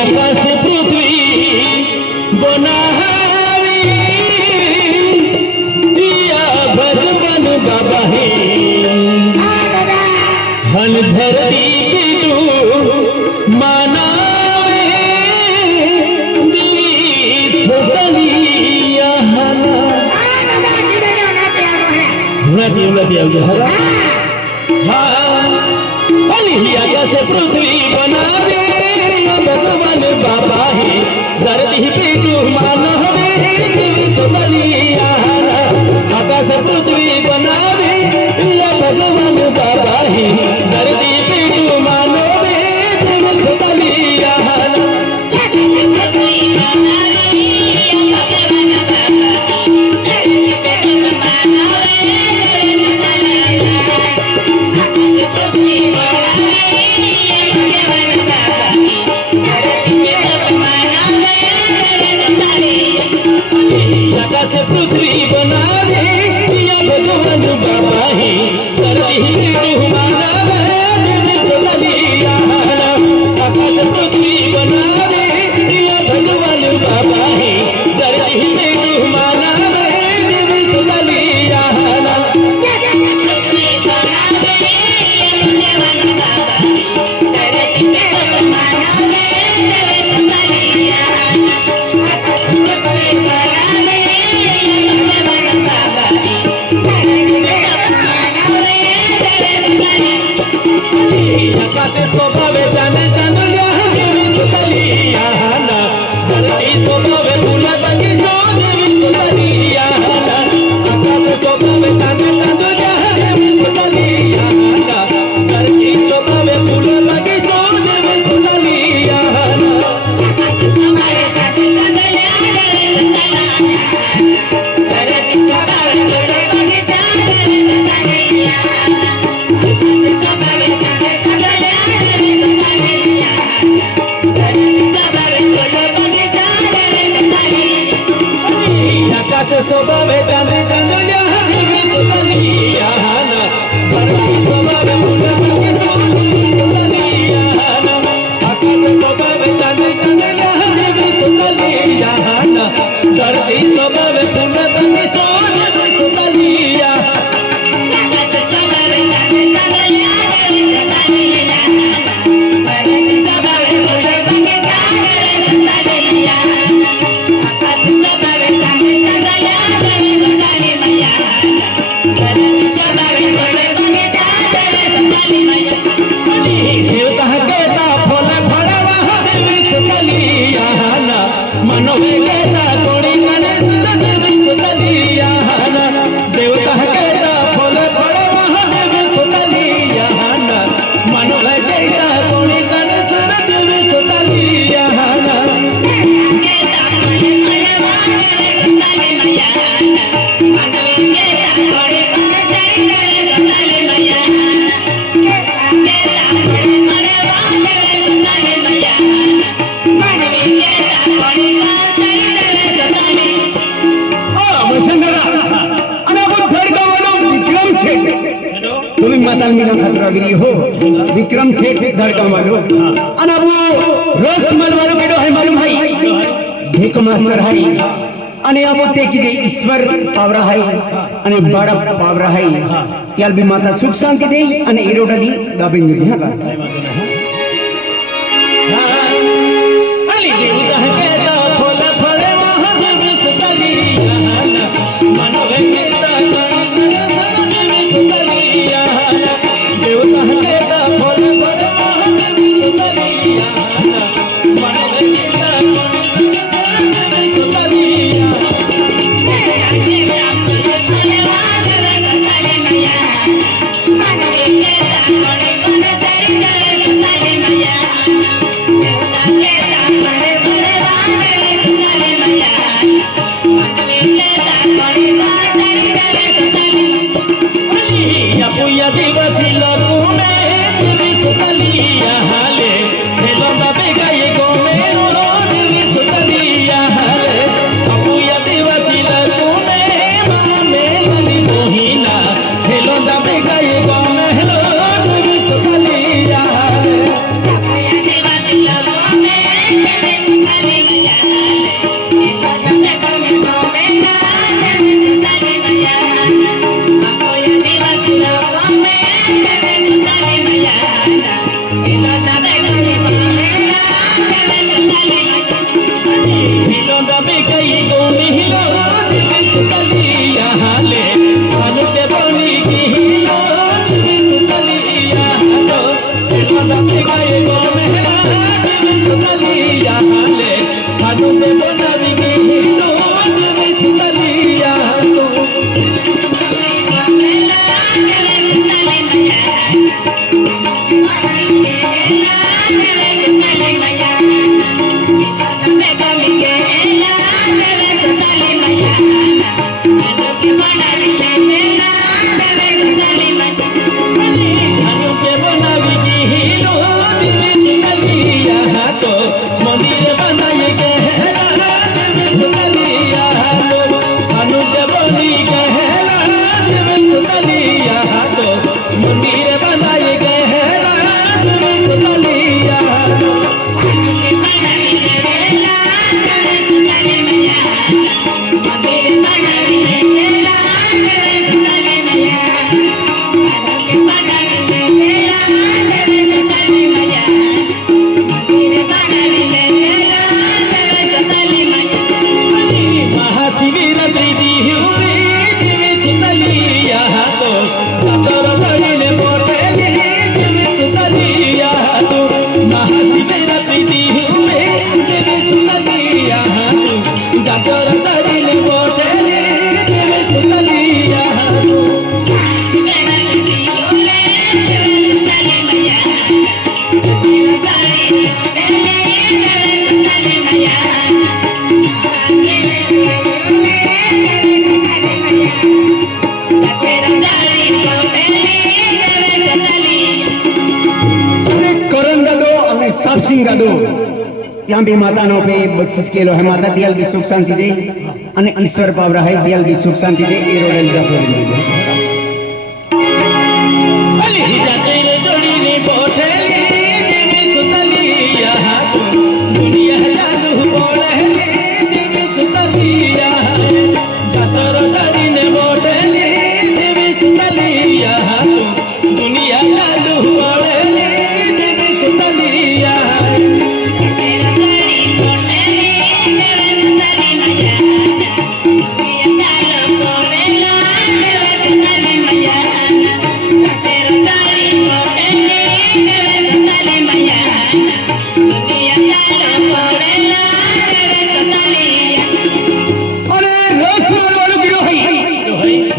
आकाश पृथ्वी बनावी या भगवान बाबा है हन धरती पिटू मानावे दिवी छोटलिया आकाश पृथ्वी बनावे भगवान बाबा है धरती पिटू मानावे दिवी छोटलिया आकाश पृथ्वी बनावे या भगवान बाबा है धरती पिटू मानावे दिवी छोटलिया आकाश पृथ्वी बनावे या भगवान बाबा है धरती पिटू मानावे दिवी छोटलिया आकाश पृथ्वी बनावे या भगवान बाबा है धरती पिटू मानावे दिवी छोटलिया आकाश स्वभावे जाने जानुल्या देवी छोटलिया धरती स्वभावे फुला बगीचो देवी छोटलिया आकाश स्वभावे जाने जानुल्या देवी छोटलिया धरती स्वभावे फुला बगीचो देवी छोटलिया आकाश स्वभावे जाने जानुल्या देवी छोटलिया धरती स्वभावे फुला बगीचो देवी छोटलिया आकाश स्वभावे जाने जानुल्या देवी छोटलिया धरती स्वभावे फुला बगीचो देवी छोटलिया आकाश स्वभावे जाने जानुल्या देवी छोटलिया धरती स्वभावे फुला बगीचो देवी छोटलिया आकाश स्वभावे जाने जानुल्या देवी छोटलिया धरती स्वभावे फुला बगीचो देवी छोटलिया आकाश स्वभावे जाने देवता केता फल फळवा देवी छोटलिया मनवे केता कोणी गणेश देवी छोटलिया देवता केता फल फळवा देवी छोटलिया मनवे केता कोणी गणेश देवी छोटलिया तुम्ही माताल मिलन खतरागिरी हो विक्रम सेठ धड़का वालो अना वो रोज मलवालो बेडो है मालूम भाई भेक मास्टर है अने अब ते की दे ईश्वर पावरा है अने बड़ा पावरा है याल भी माता सुख शांति दे अने एरोडली गाबिन जो ध्यान अली देवता है केता फल फले वहां देवी छोटलिया मनवे केता देवी छोटलिया देवता केता फल फले वहां देवी छोटलिया मनवे केता देवी छोटलिया मनवे केता करण दादो और साप सिंह दादो ત્યાં બી માતાનો પે બક્ષિસ કેલો હે માતા દિયાલ બી સુખ શાંતિ દે અને ઈશ્વર પાવરા હે દિયાલ બી સુખ શાંતિ દે એ રોડે લીધા અલી જાતે રે જોડીની બોઠેલી દેવી સુતલિયા દુનિયા જાદુ બોલેલી દેવી સુતલિયા જાતર જોડીને બોઠેલી દેવી સુતલિયા દુનિયા જાદુ બોલેલી દેવી સુતલિયા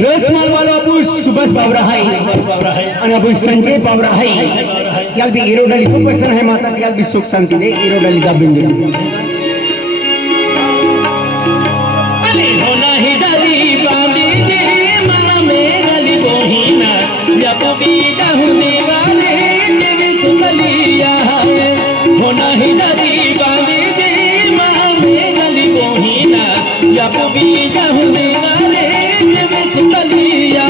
रसमाल वालो अबू सुभाष बावरा है और अबू संजय बावरा है त्याल भी एरो डाली को पर्सन है माता त्याल भी सुख शांति दे एरो डाली का बिंदु अली होना ही डाली बांधी दे मां में गली बोहिना या तो बीता हुने वाले देवी सुतलिया होना ही डाली बांधी दे मां में गली बोहिना या तो बीता हुने वाले देवी सुतलिया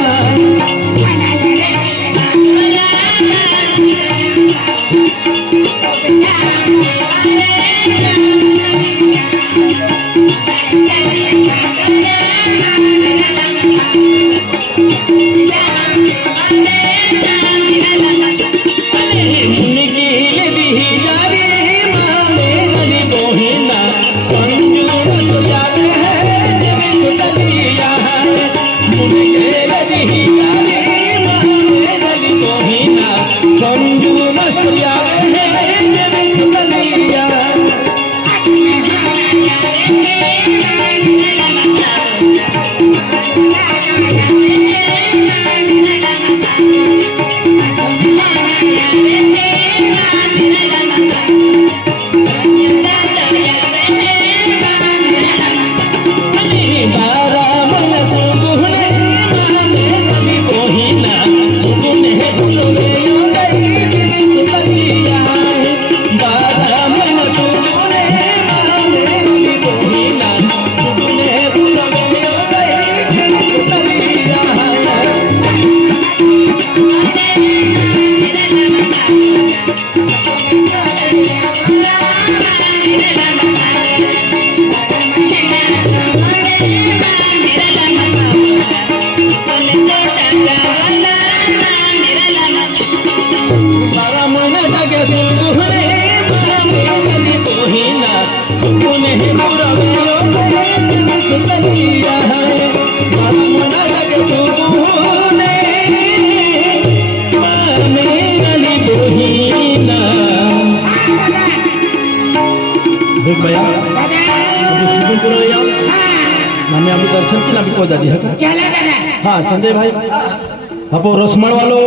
भैया मैंने अभी दर्शन की अभी कोई दादी है हाँ संजय भाई हाँ रसमण वालों